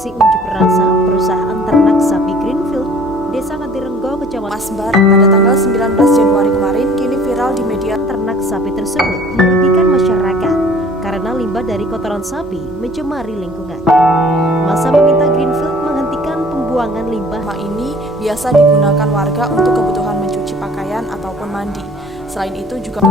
Si unjuk rasa perusahaan ternak sapi Greenfield, Desa Ngadirenggo, Kecamatan Masbar pada tanggal 19 Januari kemarin kini viral di media. Ternak sapi tersebut merugikan masyarakat karena limbah dari kotoran sapi mencemari lingkungan. Masa meminta Greenfield menghentikan pembuangan limbah. Rumah ini biasa digunakan warga untuk kebutuhan mencuci pakaian ataupun mandi. Selain itu juga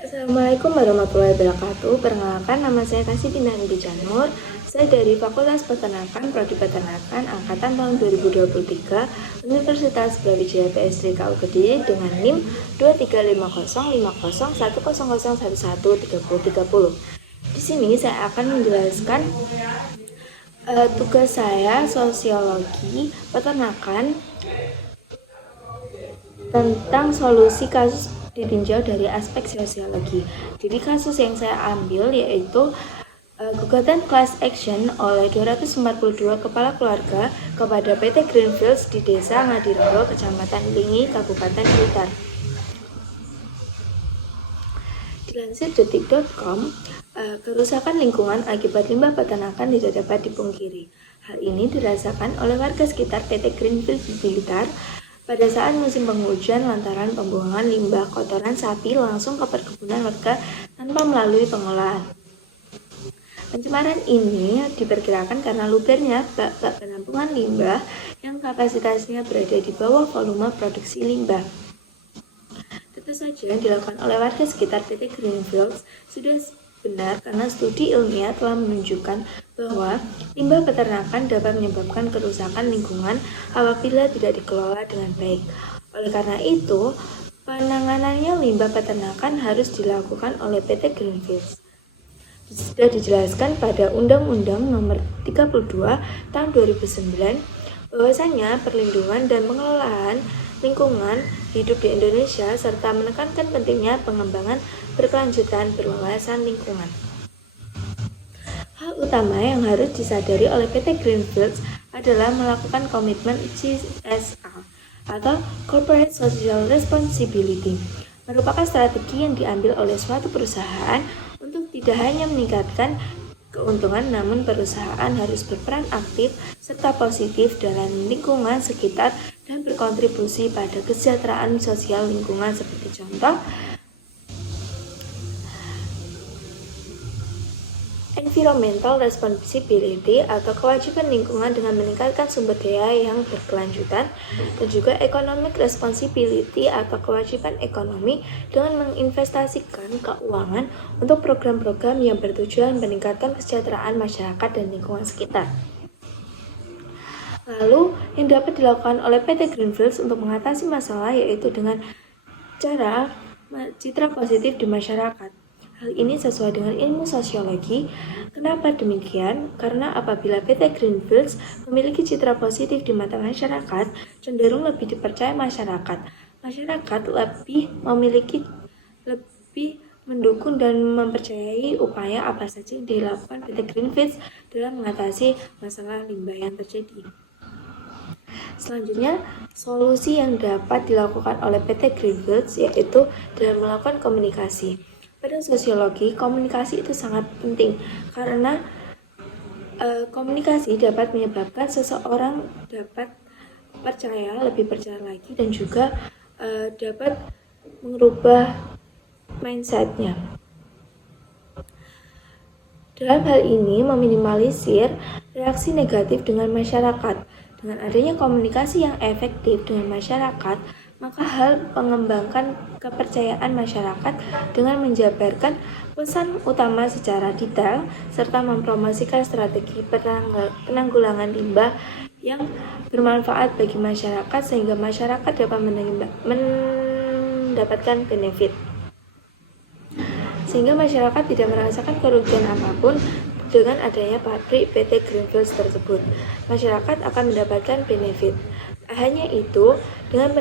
Assalamualaikum warahmatullahi wabarakatuh. Perkenalkan, nama saya Kasih Dinda Janur. Saya dari Fakultas Peternakan, Prodi Peternakan, Angkatan tahun 2023, Universitas Brawijaya PSD KU Kediri dengan NIM 23505010013030. Di sini saya akan menjelaskan tugas saya sosiologi peternakan tentang solusi kasus ditinjau dari aspek sosiologi. Jadi kasus yang saya ambil yaitu gugatan class action oleh 242 kepala keluarga kepada PT Greenfields di Desa Ngadirenggo, Kecamatan Lingi, Kabupaten Blitar. Dilansir detik.com, kerusakan lingkungan akibat limbah peternakan tidak dapat dipungkiri. Hal ini dirasakan oleh warga sekitar PT Greenfields di Blitar pada saat musim penghujan lantaran pembuangan limbah kotoran sapi langsung ke perkebunan warga tanpa melalui pengolahan. Pencemaran ini diperkirakan karena lubernya bak-bak penampungan limbah yang kapasitasnya berada di bawah volume produksi limbah. Tentu saja yang dilakukan oleh warga sekitar PT Greenfields sudah benar karena studi ilmiah telah menunjukkan bahwa limbah peternakan dapat menyebabkan kerusakan lingkungan apabila tidak dikelola dengan baik. Oleh karena itu, penanganannya limbah peternakan harus dilakukan oleh PT Greenfields. Sudah dijelaskan pada Undang-Undang Nomor 32 Tahun 2009 bahwasanya perlindungan dan pengelolaan lingkungan hidup di Indonesia serta menekankan pentingnya pengembangan berkelanjutan berwawasan lingkungan. Hal utama yang harus disadari oleh PT Greenfields adalah melakukan komitmen CSR atau Corporate Social Responsibility, merupakan strategi yang diambil oleh suatu perusahaan untuk tidak hanya meningkatkan keuntungan, namun perusahaan harus berperan aktif serta positif dalam lingkungan sekitar dan berkontribusi pada kesejahteraan sosial lingkungan seperti contoh environmental responsibility atau kewajiban lingkungan dengan meningkatkan sumber daya yang berkelanjutan, dan juga economic responsibility atau kewajiban ekonomi dengan menginvestasikan keuangan untuk program-program yang bertujuan meningkatkan kesejahteraan masyarakat dan lingkungan sekitar. Lalu, yang dapat dilakukan oleh PT Greenfields untuk mengatasi masalah yaitu dengan cara citra positif di masyarakat. Hal ini sesuai dengan ilmu sosiologi. Kenapa demikian? Karena apabila PT Greenfields memiliki citra positif di mata masyarakat, cenderung lebih dipercaya masyarakat. Masyarakat lebih mendukung dan mempercayai upaya apa saja yang dilakukan PT Greenfields dalam mengatasi masalah limbah yang terjadi. Selanjutnya, solusi yang dapat dilakukan oleh PT Greenfields yaitu dalam melakukan komunikasi. Pada sosiologi, komunikasi itu sangat penting karena komunikasi dapat menyebabkan seseorang dapat lebih percaya lagi dan juga dapat mengubah mindsetnya. Dalam hal ini meminimalisir reaksi negatif dengan masyarakat. Dengan adanya komunikasi yang efektif dengan masyarakat, maka hal mengembangkan kepercayaan masyarakat dengan menjabarkan pesan utama secara detail serta mempromosikan strategi penanggulangan limbah yang bermanfaat bagi masyarakat sehingga masyarakat dapat mendapatkan benefit. Sehingga masyarakat tidak merasakan kerugian apapun dengan adanya pabrik PT Greenfields tersebut. Masyarakat akan mendapatkan benefit. Hanya itu, dengan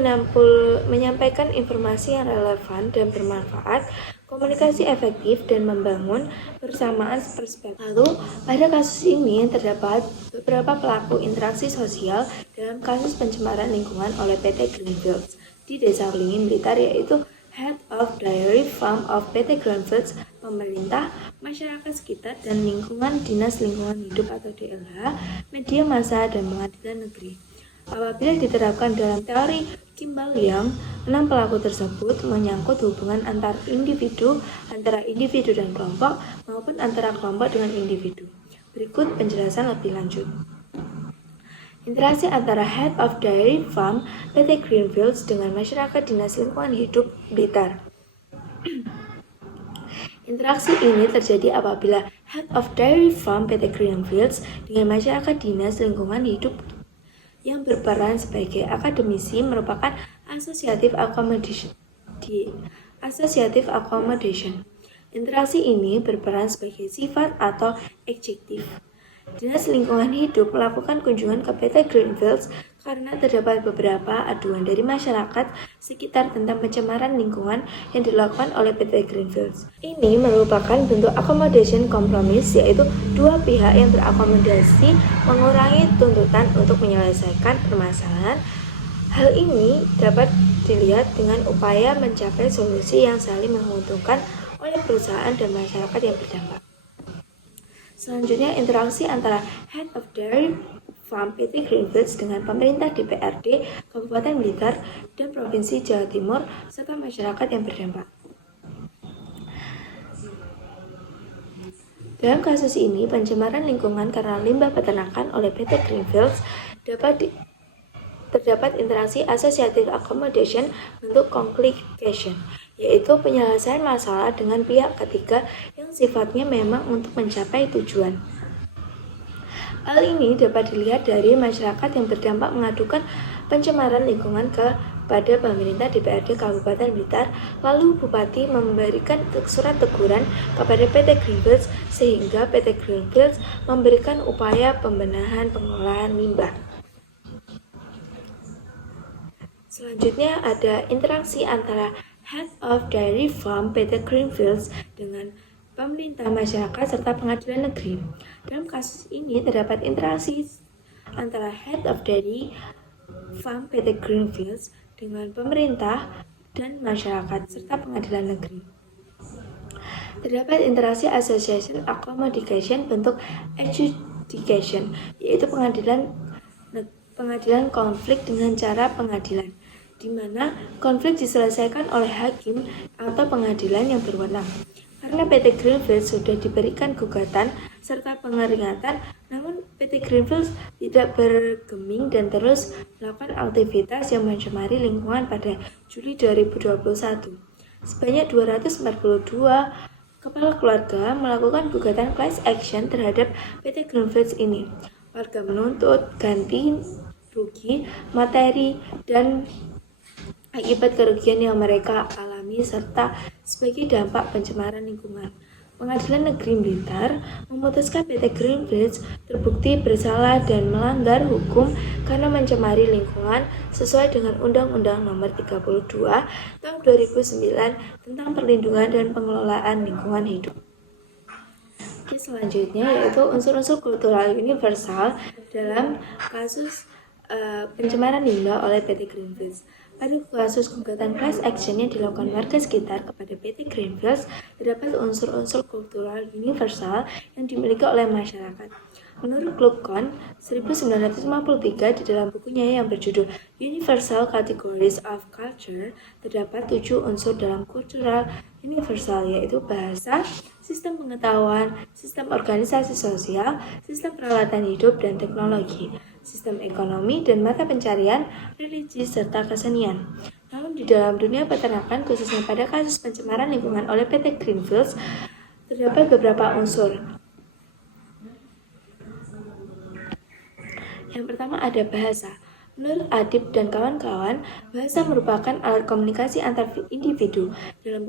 menyampaikan informasi yang relevan dan bermanfaat, komunikasi efektif dan membangun persamaan perspektif. Lalu, pada kasus ini terdapat beberapa pelaku interaksi sosial dalam kasus pencemaran lingkungan oleh PT Greenfields di Desa Wlingin, Blitar, yaitu Head of Dairy Farm of PT Greenfields, pemerintah, masyarakat sekitar, dan lingkungan Dinas Lingkungan Hidup atau DLH, media massa, dan pengadilan negeri. Apabila diterapkan dalam teori Kimball Young, 6 pelaku tersebut menyangkut hubungan antara individu dan kelompok maupun antara kelompok dengan individu. Berikut penjelasan lebih lanjut. Interaksi antara Head of Dairy Farm PT Greenfields dengan masyarakat Dinas Lingkungan Hidup Blitar. Interaksi ini terjadi apabila Head of Dairy Farm PT Greenfields dengan masyarakat Dinas Lingkungan Hidup yang berperan sebagai akademisi merupakan associative accommodation. Interaksi ini berperan sebagai sifat atau adjektif. Dinas Lingkungan Hidup melakukan kunjungan ke PT Greenfields karena terdapat beberapa aduan dari masyarakat sekitar tentang pencemaran lingkungan yang dilakukan oleh PT Greenfields. Ini merupakan bentuk accommodation compromise, yaitu dua pihak yang berakomodasi mengurangi tuntutan untuk menyelesaikan permasalahan. Hal ini dapat dilihat dengan upaya mencapai solusi yang saling menguntungkan oleh perusahaan dan masyarakat yang berdampak. Selanjutnya, interaksi antara Head of Dairy Farm PT Greenfields dengan pemerintah DPRD Kabupaten Blitar dan Provinsi Jawa Timur serta masyarakat yang berdampak. Dalam kasus ini, pencemaran lingkungan karena limbah peternakan oleh PT Greenfields terdapat interaksi associative accommodation bentuk complication, yaitu penyelesaian masalah dengan pihak ketiga yang sifatnya memang untuk mencapai tujuan. Hal ini dapat dilihat dari masyarakat yang berdampak mengadukan pencemaran lingkungan kepada pemerintah DPRD Kabupaten Blitar, lalu Bupati memberikan surat teguran kepada PT Greenfields sehingga PT Greenfields memberikan upaya pembenahan pengelolaan limbah. Selanjutnya ada interaksi antara Head of Dairy Farm PT Greenfields dengan pemerintah, masyarakat, serta pengadilan negeri. Dalam kasus ini terdapat interaksi antara Head of Dairy Farm PT Greenfields dengan pemerintah dan masyarakat, serta pengadilan negeri. Terdapat interaksi association accommodation bentuk adjudication, yaitu pengadilan konflik dengan cara pengadilan, di mana konflik diselesaikan oleh hakim atau pengadilan yang berwenang. Karena PT Greenfields sudah diberikan gugatan serta pengeringatan, namun PT Greenfields tidak bergeming dan terus melakukan aktivitas yang mencemari lingkungan pada Juli 2021. Sebanyak 242 kepala keluarga melakukan gugatan class action terhadap PT Greenfields ini. Warga menuntut ganti rugi materi dan akibat kerugian yang mereka alami serta sebagai dampak pencemaran lingkungan. Pengadilan Negeri Blitar memutuskan PT Greenfields terbukti bersalah dan melanggar hukum karena mencemari lingkungan sesuai dengan Undang-Undang Nomor 32 Tahun 2009 tentang Perlindungan dan Pengelolaan Lingkungan Hidup. Selanjutnya yaitu unsur-unsur kultural universal dalam kasus pencemaran limbah oleh PT Greenfields. Pada kasus gugatan class action yang dilakukan warga sekitar kepada PT Greenfields, terdapat unsur-unsur kultural universal yang dimiliki oleh masyarakat. Menurut Klubcon 1953 di dalam bukunya yang berjudul Universal Categories of Culture, terdapat 7 unsur dalam cultural universal, yaitu bahasa, sistem pengetahuan, sistem organisasi sosial, sistem peralatan hidup dan teknologi, sistem ekonomi dan mata pencarian, religi, serta kesenian. Namun di dalam dunia peternakan, khususnya pada kasus pencemaran lingkungan oleh PT Greenfields, terdapat beberapa unsur. Yang pertama ada bahasa. Menurut Adib dan kawan-kawan, bahasa merupakan alat komunikasi antar individu. Dalam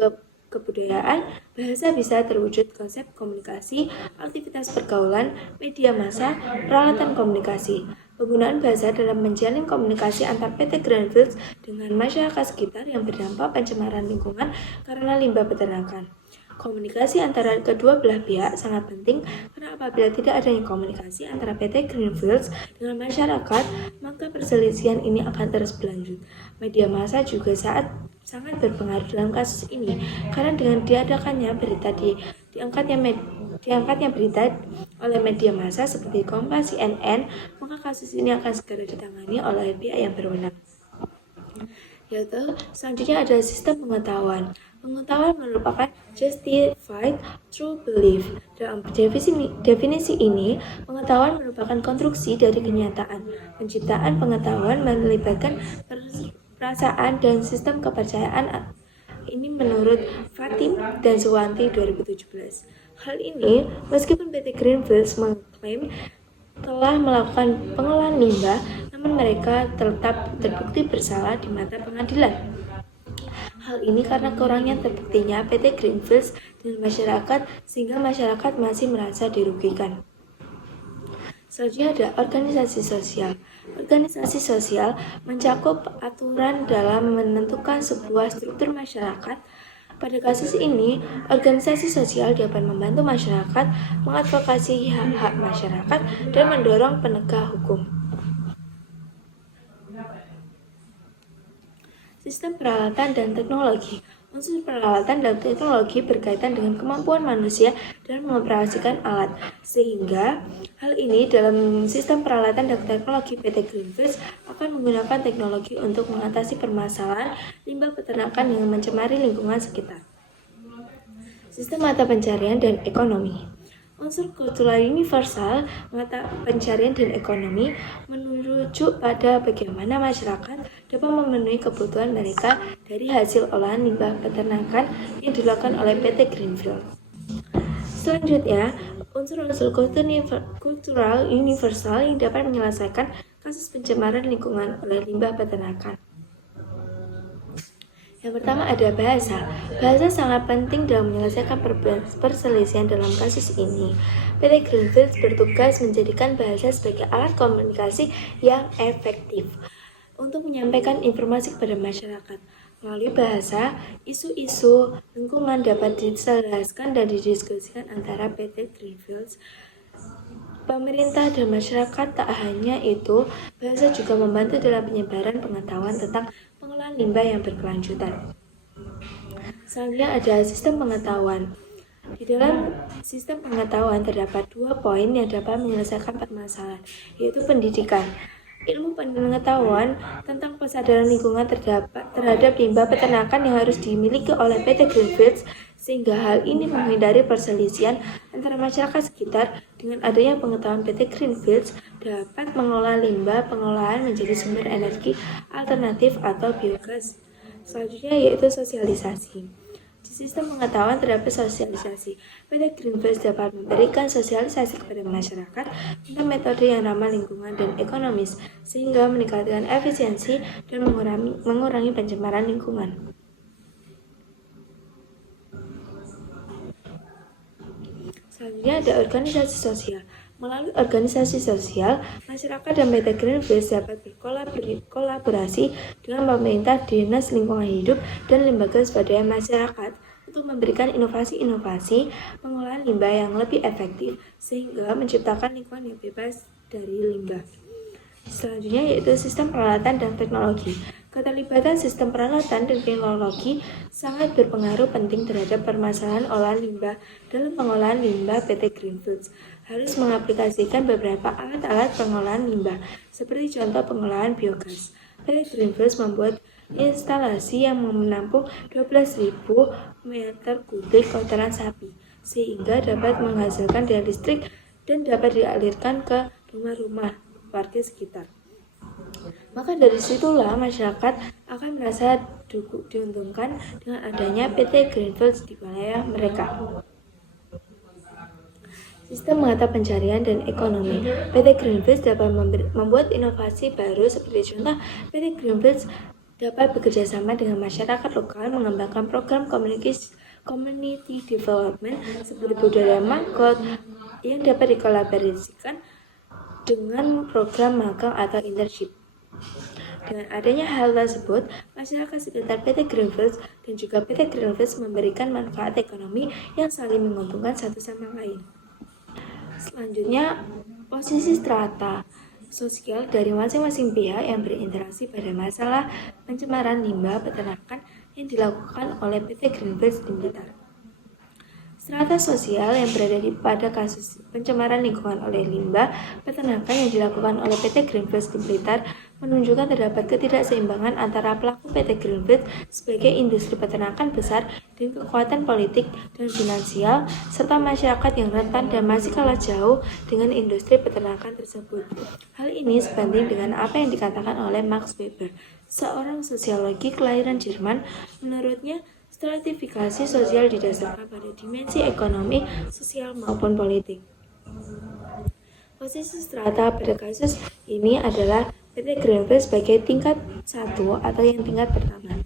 kebudayaan, bahasa bisa terwujud konsep komunikasi, aktivitas pergaulan, media massa, peralatan komunikasi. Penggunaan bahasa dalam menjalin komunikasi antar PT Greenfields dengan masyarakat sekitar yang berdampak pencemaran lingkungan karena limbah peternakan. Komunikasi antara kedua belah pihak sangat penting karena apabila tidak adanya komunikasi antara PT Greenfields dengan masyarakat, maka perselisihan ini akan terus berlanjut. Media massa juga sangat berpengaruh dalam kasus ini karena dengan diadakannya berita diangkatnya berita oleh media massa seperti Kompas, CNN, maka kasus ini akan segera ditangani oleh pihak yang berwenang. Yaitu selanjutnya ada sistem pengetahuan. Pengetahuan merupakan justified true belief. Dalam definisi ini, pengetahuan merupakan konstruksi dari kenyataan. Penciptaan pengetahuan melibatkan perasaan dan sistem kepercayaan. Ini menurut Fatim dan Suwanti 2017. Hal ini, meskipun PT Greenfields mengklaim telah melakukan pengolahan limbah, namun mereka tetap terbukti bersalah di mata pengadilan. Hal ini karena kurangnya terbuktinya PT Greenfields dengan masyarakat sehingga masyarakat masih merasa dirugikan. Selanjutnya ada organisasi sosial. Organisasi sosial mencakup aturan dalam menentukan sebuah struktur masyarakat. Pada kasus ini, organisasi sosial dapat membantu masyarakat mengadvokasi hak-hak masyarakat dan mendorong penegak hukum. Sistem peralatan dan teknologi. Unsur peralatan dan teknologi berkaitan dengan kemampuan manusia dalam mengoperasikan alat, sehingga hal ini dalam sistem peralatan dan teknologi PT Greenfields akan menggunakan teknologi untuk mengatasi permasalahan limbah peternakan yang mencemari lingkungan sekitar. Sistem mata pencarian dan ekonomi. Unsur kultural universal, mata pencarian dan ekonomi merujuk pada bagaimana masyarakat dapat memenuhi kebutuhan mereka dari hasil olahan limbah peternakan yang dilakukan oleh PT Greenfield. Selanjutnya, unsur-unsur kultural universal yang dapat menyelesaikan kasus pencemaran lingkungan oleh limbah peternakan. Yang pertama ada bahasa. Bahasa sangat penting dalam menyelesaikan perselisihan dalam kasus ini. PT Greenfields bertugas menjadikan bahasa sebagai alat komunikasi yang efektif untuk menyampaikan informasi kepada masyarakat. Melalui bahasa, isu-isu lingkungan dapat dijelaskan dan didiskusikan antara PT Greenfields, pemerintah dan masyarakat. Tak hanya itu, bahasa juga membantu dalam penyebaran pengetahuan tentang pengolahan limbah yang berkelanjutan. Selanjutnya ada sistem pengetahuan. Di dalam sistem pengetahuan terdapat 2 poin yang dapat menyelesaikan permasalahan, yaitu pendidikan. Ilmu pengetahuan tentang kesadaran lingkungan terhadap limbah peternakan yang harus dimiliki oleh PT Greenfields, sehingga hal ini menghindari perselisihan antara masyarakat sekitar. Dengan adanya pengetahuan, PT Greenfields dapat mengolah limbah pengolahan menjadi sumber energi alternatif atau biogas. Selanjutnya yaitu sosialisasi. Di sistem pengetahuan terdapat sosialisasi. PT Greenfields dapat memberikan sosialisasi kepada masyarakat tentang metode yang ramah lingkungan dan ekonomis, sehingga meningkatkan efisiensi dan mengurangi pencemaran lingkungan. Selanjutnya ada organisasi sosial. Melalui organisasi sosial, masyarakat dan PT Greenfields dapat berkolaborasi dengan pemerintah, dinas lingkungan hidup, dan lembaga swadaya masyarakat untuk memberikan inovasi-inovasi pengolahan limbah yang lebih efektif sehingga menciptakan lingkungan yang bebas dari limbah. Selanjutnya yaitu sistem peralatan dan teknologi. Keterlibatan sistem peralatan dan teknologi sangat berpengaruh penting terhadap permasalahan olahan limbah. Dalam pengolahan limbah, PT Greenfields harus mengaplikasikan beberapa alat-alat pengolahan limbah, seperti contoh pengolahan biogas. PT Greenfields membuat instalasi yang menampung 12.000 meter kubik kotoran sapi, sehingga dapat menghasilkan daya listrik dan dapat dialirkan ke rumah-rumah warga sekitar. Maka dari situlah masyarakat akan merasa diuntungkan dengan adanya PT Greenfields di wilayah mereka. Sistem mata pencarian dan ekonomi. PT Greenfields dapat membuat inovasi baru, seperti contoh PT Greenfields dapat bekerja sama dengan masyarakat lokal mengembangkan program community development seperti budaya Magot yang dapat dikolaborasikan dengan program magang atau internship. Dengan adanya hal tersebut, masyarakat sekitar PT Greenfields dan juga PT Greenfields memberikan manfaat ekonomi yang saling menguntungkan satu sama lain. Selanjutnya, posisi strata sosial dari masing-masing pihak yang berinteraksi pada masalah pencemaran limbah peternakan yang dilakukan oleh PT Greenfields di Blitar. Strata sosial yang berada pada kasus pencemaran lingkungan oleh limbah peternakan yang dilakukan oleh PT Greenfields di Blitar menunjukkan terdapat ketidakseimbangan antara pelaku PT Greenfields sebagai industri peternakan besar dan kekuatan politik dan finansial serta masyarakat yang rentan dan masih kalah jauh dengan industri peternakan tersebut. Hal ini sebanding dengan apa yang dikatakan oleh Max Weber, seorang sosiologi kelahiran Jerman. Menurutnya, stratifikasi sosial didasarkan pada dimensi ekonomi, sosial maupun politik. Posisi strata pada kasus ini adalah PT Greenfields sebagai tingkat 1 atau yang tingkat pertama.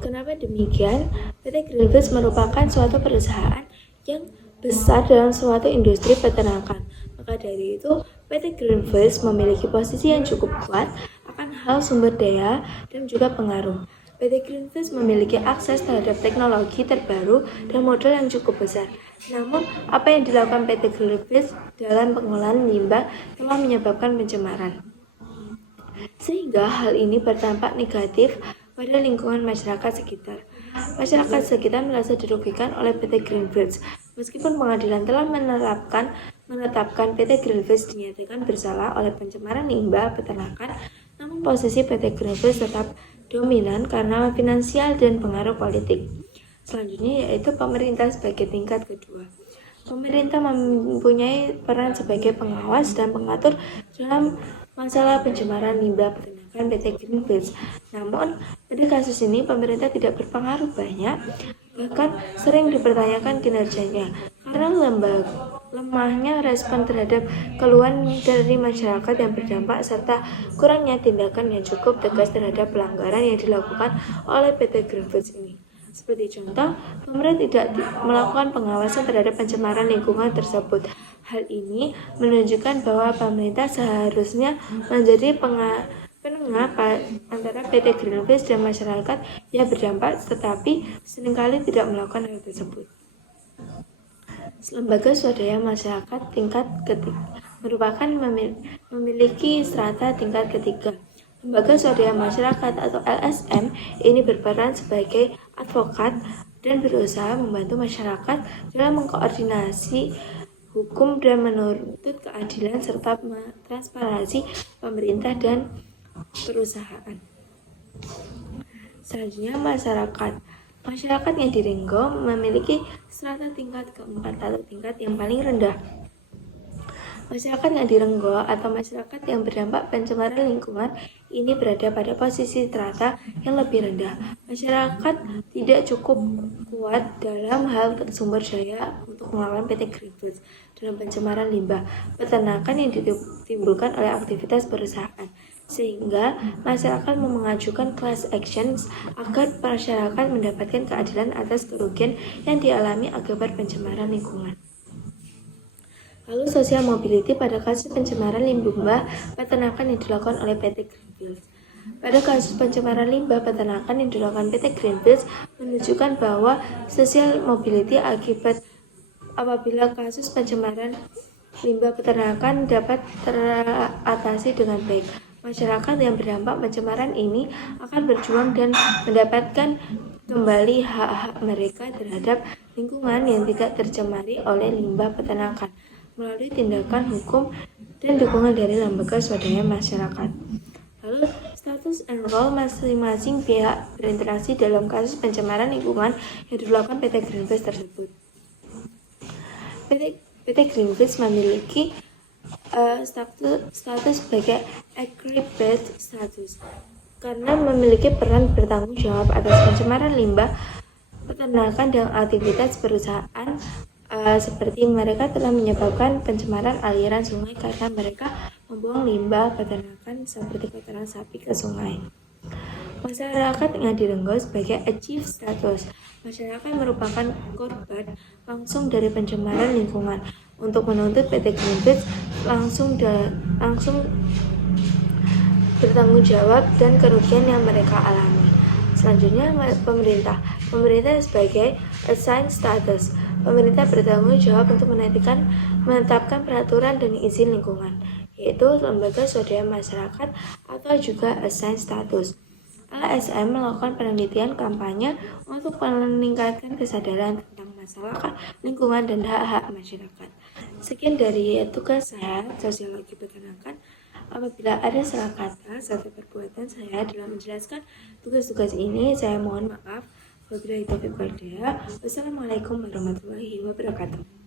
Kenapa demikian? PT Greenfields merupakan suatu perusahaan yang besar dalam suatu industri peternakan. Maka dari itu, PT Greenfields memiliki posisi yang cukup kuat akan hal sumber daya dan juga pengaruh. PT Greenfields memiliki akses terhadap teknologi terbaru dan modal yang cukup besar. Namun, apa yang dilakukan PT Greenfields dalam pengolahan limbah telah menyebabkan pencemaran. Sehingga hal ini berdampak negatif pada lingkungan masyarakat sekitar. Masyarakat sekitar merasa dirugikan oleh PT Greenfields. Meskipun pengadilan telah menetapkan PT Greenfields dinyatakan bersalah oleh pencemaran limbah peternakan, namun posisi PT Greenfields tetap dominan karena finansial dan pengaruh politik. Selanjutnya yaitu pemerintah sebagai tingkat kedua. Pemerintah mempunyai peran sebagai pengawas dan pengatur dalam masalah pencemaran limbah peternakan PT Greenfields. Namun, pada kasus ini pemerintah tidak berpengaruh banyak, bahkan sering dipertanyakan kinerjanya karena lemahnya respon terhadap keluhan dari masyarakat yang berdampak serta kurangnya tindakan yang cukup tegas terhadap pelanggaran yang dilakukan oleh PT Greenfields ini. Seperti contoh, pemerintah tidak melakukan pengawasan terhadap pencemaran lingkungan tersebut. Hal ini menunjukkan bahwa pemerintah seharusnya menjadi penengah antara PT Greenfields dan masyarakat yang berdampak, tetapi seringkali tidak melakukan hal tersebut. Lembaga swadaya masyarakat tingkat ketiga merupakan memiliki strata tingkat ketiga. Lembaga swadaya masyarakat atau LSM ini berperan sebagai advokat dan berusaha membantu masyarakat dalam mengkoordinasi hukum dan menuntut keadilan serta transparansi pemerintah dan perusahaan. Selanjutnya masyarakat. Masyarakat yang di Renggo memiliki strata tingkat keempat atau tingkat yang paling rendah. Masyarakat yang di Renggo atau masyarakat yang berdampak pencemaran lingkungan ini berada pada posisi strata yang lebih rendah. Masyarakat tidak cukup kuat dalam hal sumber daya untuk melawan PT Greenfields dalam pencemaran limbah peternakan yang ditimbulkan oleh aktivitas perusahaan. Sehingga masyarakat mengajukan class actions agar masyarakat mendapatkan keadilan atas kerugian yang dialami akibat pencemaran lingkungan. Lalu social mobility pada kasus pencemaran limbah peternakan yang dilakukan oleh PT Greenfields. Pada kasus pencemaran limbah peternakan yang dilakukan PT Greenfields menunjukkan bahwa social mobility akibat apabila kasus pencemaran limbah peternakan dapat teratasi dengan baik. Masyarakat yang berdampak pencemaran ini akan berjuang dan mendapatkan kembali hak-hak mereka terhadap lingkungan yang tidak tercemari oleh limbah peternakan melalui tindakan hukum dan dukungan dari lembaga swadaya masyarakat. Lalu, status and role masing-masing pihak berinteraksi dalam kasus pencemaran lingkungan yang dilakukan PT Greenfields tersebut. PT Greenfields memiliki status sebagai aggregate status karena memiliki peran bertanggung jawab atas pencemaran limbah peternakan dan aktivitas perusahaan seperti mereka telah menyebabkan pencemaran aliran sungai karena mereka membuang limbah peternakan seperti kotoran sapi ke sungai. Masyarakat yang di Renggo sebagai achieve status. Masyarakat merupakan korban langsung dari pencemaran lingkungan. untuk menuntut PT Greenpeace langsung bertanggung jawab dan kerugian yang mereka alami. Selanjutnya, pemerintah sebagai assigned status. Pemerintah bertanggung jawab untuk menetapkan peraturan dan izin lingkungan, yaitu lembaga swadaya masyarakat atau juga assigned status. LSM melakukan penelitian kampanye untuk meningkatkan kesadaran tentang masalah lingkungan dan hak-hak masyarakat. Sekian dari tugas saya, sosiologi peternakan. Apabila ada salah kata atau perbuatan saya dalam menjelaskan tugas-tugas ini, saya mohon maaf. Wabillahi taufiq wal hidayah. Wassalamualaikum warahmatullahi wabarakatuh.